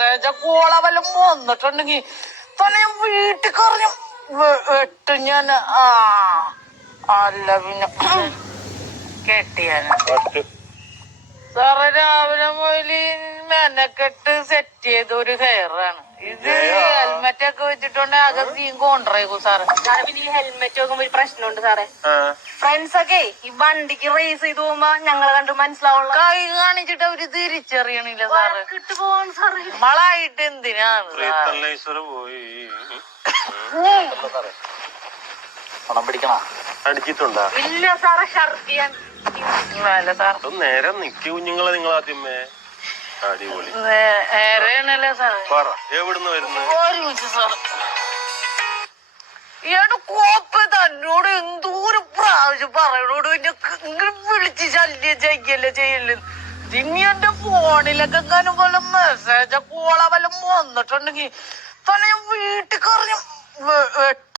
Message കോള വല്ലതും വന്നിട്ടുണ്ടെങ്കിൽ തന്നെ ഞാൻ വീട്ടിൽ കറിഞ്ഞു വെട്ടു ഞാൻ. അല്ല പിന്നെ കെട്ടിയാന് സാറ് രാവിലെ മുതൽ മെനക്കെട്ട് സെറ്റ് ചെയ്ത ഒരു ഹെയറാണ് ഇത്. ഹെൽമെറ്റ് ഒക്കെ വെച്ചിട്ടുണ്ടെ ആകെ സീൻ കോൺട്രേക്കും സാറ്. പിന്നെ ഈ ഹെൽമെറ്റ് നോക്കുമ്പോ ഒരു പ്രശ്നമുണ്ട് സാറേ. ഫ്രണ്ട്സ് ഒക്കെ ഈ വണ്ടിക്ക് റേസ് ചെയ്ത് പോകുമ്പോ ഞങ്ങളെ കണ്ട് മനസ്സിലാവുള്ള കൈ കാണിച്ചിട്ട് അവര് തിരിച്ചറിയണില്ല സാറ്. കിട്ടുപോവാണ് സാറേ. നമ്മളായിട്ട് എന്തിനാണ് പണം പിടിക്കണ അടിച്ചിട്ടുണ്ടാ? ഇല്ല സാറേ, ഷർദിയാൻ നേരെ നിക്ക് കുഞ്ഞുങ്ങളെ. നിങ്ങൾ ആദ്യമേ അടിപൊളി നേരെയാണല്ലേ സാറ്. പറ എവിടുന്ന് വരുന്നത്? ഒരു മിനിറ്റ് സാറ്. ഇയാളുടെ കോപ്പ് തന്നോട് എന്തോരം പ്രാവശ്യം പറയണോട് ഇങ്ങനെ വിളിച്ച് ശല്യം ചെയ്യല്ലേ. ഇനി എന്റെ ഫോണിലൊക്കെ എങ്ങാനും പോലെ മെസ്സേജ് കോള വല്ലതും വന്നിട്ടുണ്ടെങ്കിൽ തന്നെ ഞാൻ വീട്ടിൽ കറിഞ്ഞു